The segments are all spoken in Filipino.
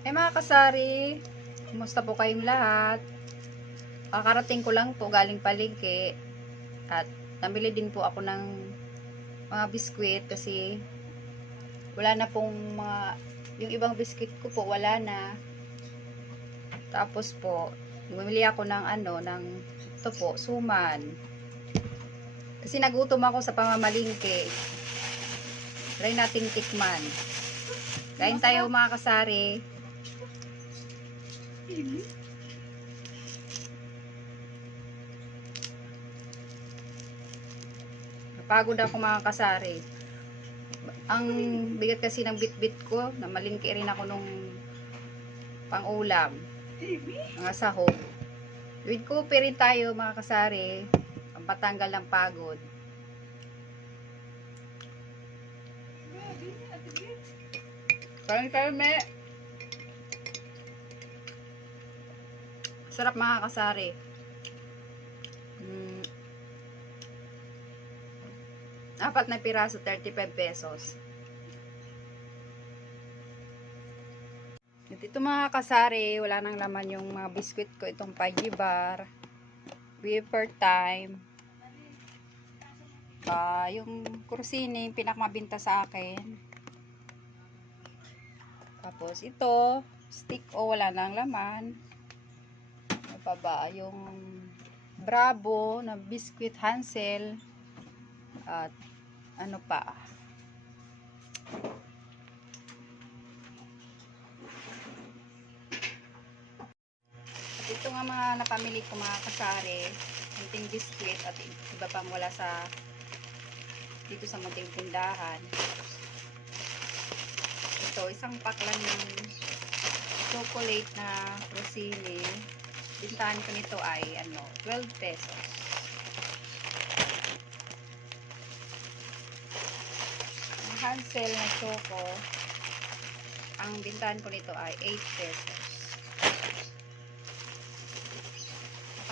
Mga kasari, kumusta po kayong lahat? Kakarating ko lang po galing palengke at namili din po ako ng mga biskwit kasi wala na pong yung ibang biskwit ko po wala na. Tapos po, bumili ako ng ito po, suman. Kasi nagutom ako sa pamamalingke. Try nating tikman. Kain tayo mga kasari. Napagod ako mga kasari. Ang bigat kasi ng bitbit ko, namalingki rin ako nung pang-ulam. Mga sahog. With coffee rin tayo mga kasari. Ang patanggal ng pagod. Kain tayo, me. Sarap mga kasari. Apat na piraso, 35 pesos. Ito mga kasari, wala nang laman yung mga biskwit ko. Itong Paggi Bar, Wafer Time, yung Crostini, yung pinakamabinta sa akin. Tapos ito, stick o wala nang laman. Ano pa ba? Yung Bravo na biskwit Hansel. At ano pa? Ito nga mga napamili ko mga kasari, munting biskwit at iba pang wala dito sa munting tindahan. Ito, isang pack lang ng chocolate na Crostini. Bintahan ko nito ay 12 pesos. Ang Hansel na choco, ang bintahan ko nito ay 8 pesos.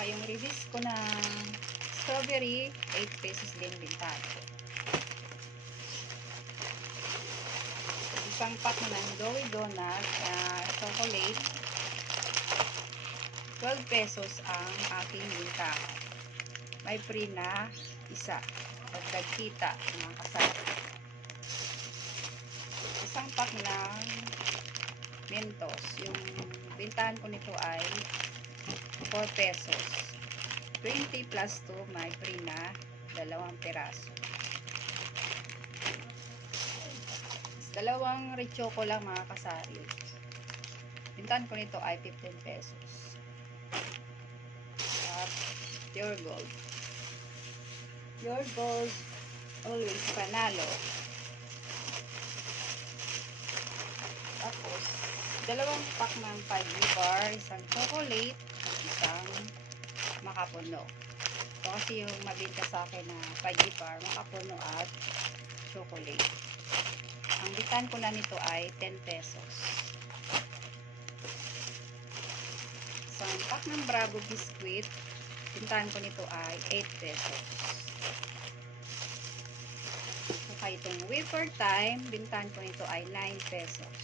Yung release ko na strawberry, 8 pesos din bintahan ko. Isang pack na ng Joey Donut chocolate, 12 pesos ang aking bintahan. May free na isa. Pagdag kita mga kasama. Isang pack ng Mentos. Yung bintahan ko nito ay 4 pesos. 20 plus 2, may free na 2 piraso. Dalawang Richoco lang mga kasari. Bintahan ko nito ay 15 pesos. At Pure Gold. Pure Gold, always panalo. Tapos, dalawang pack ng Paggi Bar, isang chocolate, at isang makapuno. Ito kasi yung mabinta sa akin na Paggi Bar, makapuno at chocolate. Ang bitan ko na nito ay 10 pesos. Isang pack ng Bravo biscuit, bintahan ko nito ay 8 pesos. Saka itong Wafer Time, bintahan ko nito ay 9 pesos.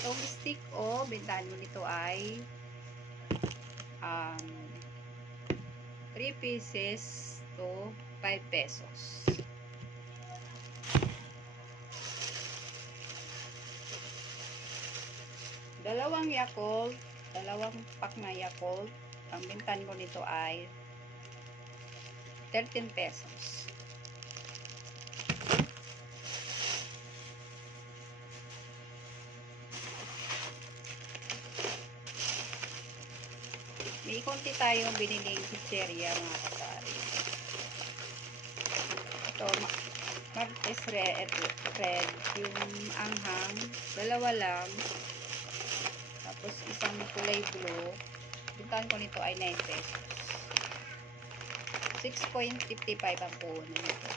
Itong stick o, bintahan ko nito ay 3 pieces to 5 pesos. Dalawang Yakult, dalawang pack na Yakult, ang bintahan ko nito ay 13 pesos. May konti tayong biniling pizzeria mga kasari. Ito, Martes Red, yung anghang, dalawa lang. Tapos isang kulay blue. Bintahan ko nito ay 9 pesos. 6.55 ang puno nito.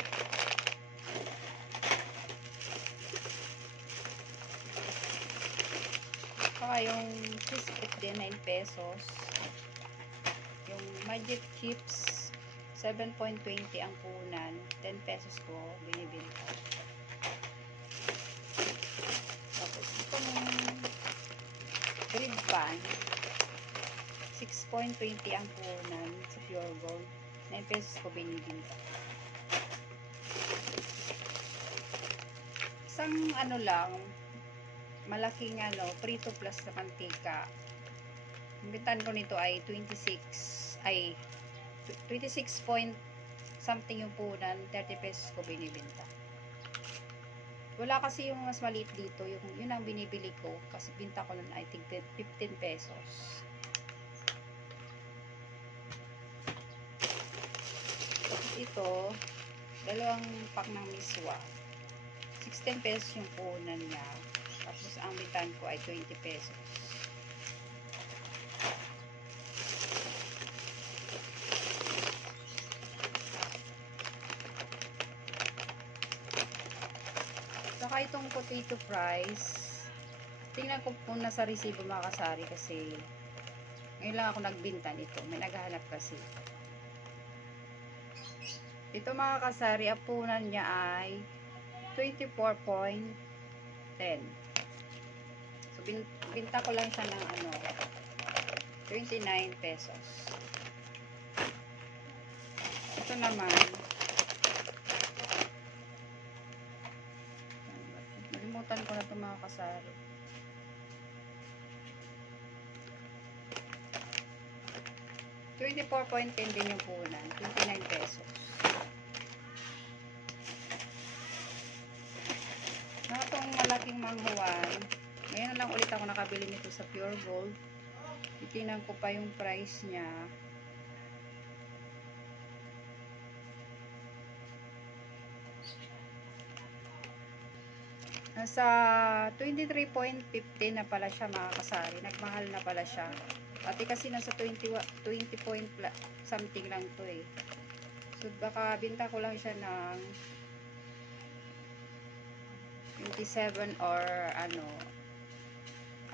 Saka yung biscuit din 9 pesos. Yung Magic Chips 7.20 ang punan, 10 pesos ko binibenta. 1. 6.20 ang punan sa Pure Gold. 9 pesos ko binibinta. Isang ano lang, malaking ano, prito plus na mantika. Ang bintahan ko nito ay 26 point something yung punan, 30 pesos ko binibenta. Wala kasi yung mas maliit dito, yun ang binibili ko kasi binta ko nun I think 15 pesos. Tapos ito, dalawang pack ng miswa. 16 pesos yung punan niya. Tapos ang bintahan ko ay 20 pesos. Saka itong potato fries, tingnan ko kung nasa resibo mga kasari kasi ngayon lang ako nagbinta nito. May naghahanap kasi. Ito mga kasari, ang punan niya ay 24.10. So, binta ko lang siya ng ano, 29 pesos. Ito naman, nalimutan ko na ito mga kasari. $24.10 din yung punan, 29 pesos. Na itong malaking manghuwan, ngayon na lang ulit ako nakabili nito sa Pure Gold. Itinan ko pa yung price niya. Nasa 23.50 na pala siya mga kasari. Nagmahal na pala siya. Pati kasi nasa 20 point something lang to eh. So baka binta ko lang siya ng 27 or ano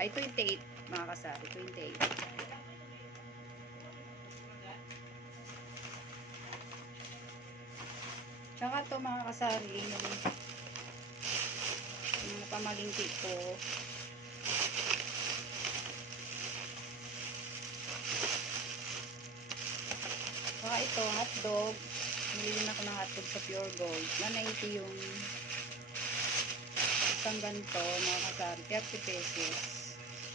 ay 28 mga kasari, 28. Tsaka to mga kasari, yung pamalingki ko, tsaka ito hotdog, nililin ako ng hotdog sa Pure Gold na 90 yung isang ganito mga kasari, 30 pesos,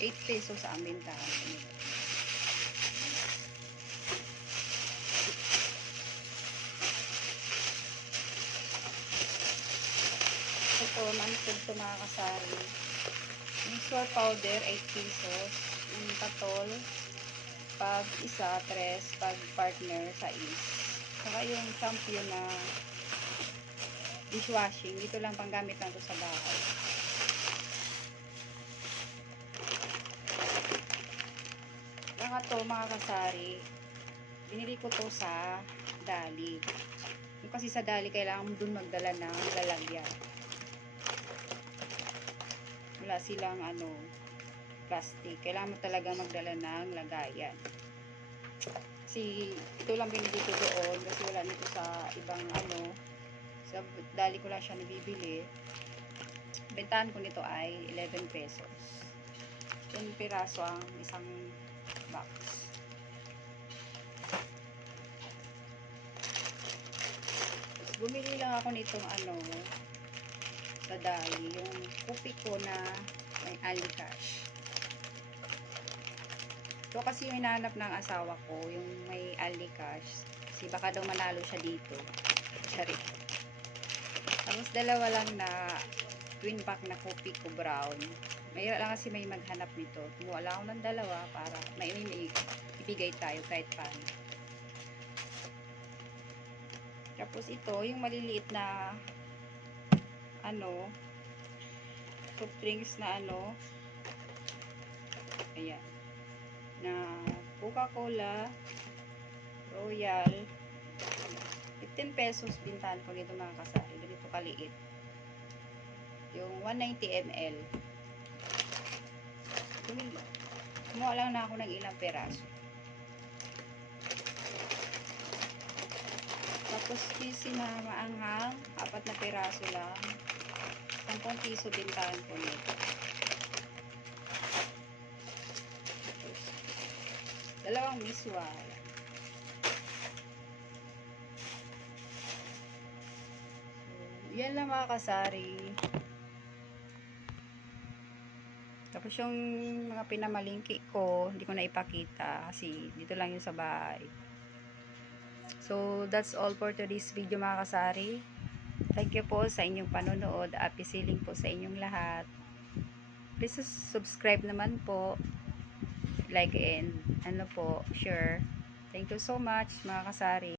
8 pesos sa amin tahan. Ito, manipod ito mga kasari. Yung sour powder, 8 pesos. Yung katol, pag isa, 3, pag partner, 6. Saka yung shampoo na dishwashing, dito lang panggamit lang ito sa bahay. Saka to mga kasari, binili ko to sa Dali. Yung kasi sa Dali, kailangan mo dun magdala ng lalagyan. Wala silang ano, plastic. Kailangan mo talaga magdala ng lagayan. Kasi ito lang binili ko doon kasi wala nito sa ibang ano. Sa Dali ko lang siya nabibili. Bentahan ko nito ay 11 pesos. 10 piraso ang isang box. Bumili lang ako nitong ano sa Dali, yung kupi ko na may Alikash. Ito kasi yung hinahanap ng asawa ko, yung may Alikash. Kasi baka daw manalo siya dito. Sorry. Tapos dalawa lang na twin pack na kupi ko brown. Mayroon lang kasi may maghanap nito. Kumuha lang ako ng dalawa para may ibigay tayo kahit paano. Tapos ito, yung maliliit na ano, soft drinks na ano, ayan, na Coca-Cola, Royal, 15 pesos bintahan ko nito mga kasari, ganito kaliit. Yung 190 ml. Kumuha lang na ako ng ilang peraso. Tapos cheesy na maanghang, 4 na peraso lang. 10 piso bintahan ko nito. Dalawang miswa. So, yan lang mga kasari. Tapos yung mga pinamalingki ko, hindi ko na ipakita kasi dito lang yun sa bahay. So, that's all for today's video mga kasari. Thank you po sa inyong panonood. Happy selling po sa inyong lahat. Please subscribe naman po. Like and share. Thank you so much mga kasari.